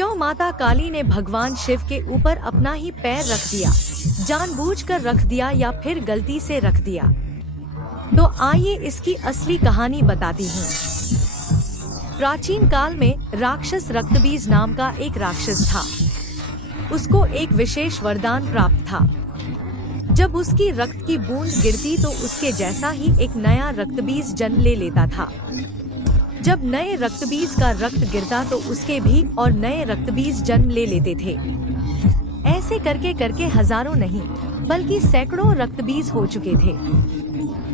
क्यों माता काली ने भगवान शिव के ऊपर अपना ही पैर रख दिया? जानबूझकर रख दिया या फिर गलती से रख दिया? तो आइए इसकी असली कहानी बताती हूँ। प्राचीन काल में राक्षस रक्तबीज नाम का एक राक्षस था। उसको एक विशेष वरदान प्राप्त था। जब उसकी रक्त की बूंद गिरती तो उसके जैसा ही एक नया रक्तबीज जन्म ले लेता था। जब नए रक्तबीज का रक्त गिरता तो उसके भी और नए रक्तबीज जन्म ले लेते थे। ऐसे करके करके हजारों नहीं बल्कि सैकड़ों रक्तबीज हो चुके थे।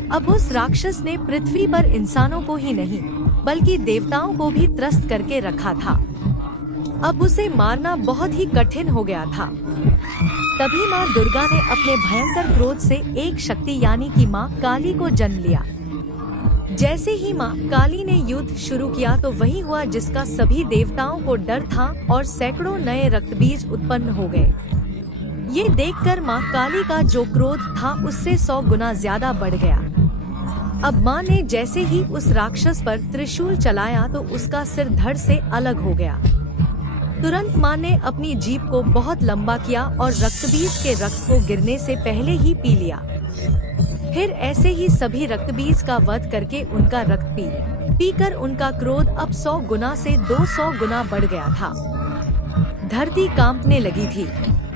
अब उस राक्षस ने पृथ्वी पर इंसानों को ही नहीं बल्कि देवताओं को भी त्रस्त करके रखा था। अब उसे मारना बहुत ही कठिन हो गया था। तभी माँ दुर्गा ने अपने भयंकर क्रोध से एक शक्ति यानी कि माँ काली को जन्म लिया। जैसे ही माँ काली ने युद्ध शुरू किया तो वही हुआ जिसका सभी देवताओं को डर था और सैकड़ों नए रक्तबीज उत्पन्न हो गए। ये देखकर माँ काली का जो क्रोध था उससे 100 गुना ज्यादा बढ़ गया। अब माँ ने जैसे ही उस राक्षस पर त्रिशूल चलाया तो उसका सिर धड़ से अलग हो गया। तुरंत माँ ने अपनी जीभ को बहुत लंबा किया और रक्तबीज के रक्त को गिरने से पहले ही पी लिया। फिर ऐसे ही सभी रक्तबीज का वध करके उनका रक्त पीकर उनका क्रोध अब 100 गुना से 200 गुना बढ़ गया था। धरती कांपने लगी थी,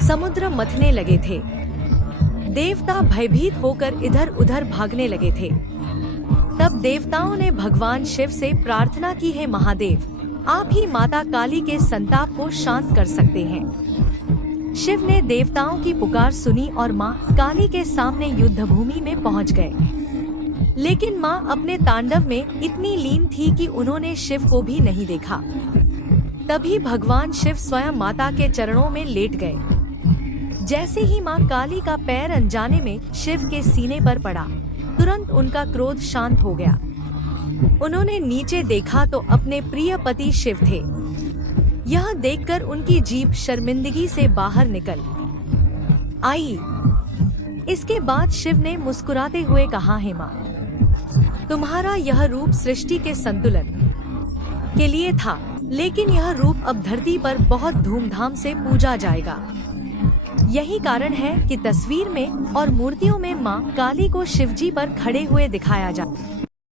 समुद्र मथने लगे थे, देवता भयभीत होकर इधर उधर भागने लगे थे। तब देवताओं ने भगवान शिव से प्रार्थना की, है महादेव, आप ही माता काली के संताप को शांत कर सकते हैं। शिव ने देवताओं की पुकार सुनी और माँ काली के सामने युद्ध भूमि में पहुँच गए। लेकिन माँ अपने तांडव में इतनी लीन थी कि उन्होंने शिव को भी नहीं देखा। तभी भगवान शिव स्वयं माता के चरणों में लेट गए। जैसे ही माँ काली का पैर अनजाने में शिव के सीने पर पड़ा, तुरंत उनका क्रोध शांत हो गया। उन्होंने नीचे देखा तो अपने प्रिय पति शिव थे। यह देखकर उनकी जीभ शर्मिंदगी से बाहर निकल आई। इसके बाद शिव ने मुस्कुराते हुए कहा, हे माँ, तुम्हारा यह रूप सृष्टि के संतुलन के लिए था, लेकिन यह रूप अब धरती पर बहुत धूमधाम से पूजा जाएगा। यही कारण है कि तस्वीर में और मूर्तियों में माँ काली को शिवजी पर खड़े हुए दिखाया जाता है।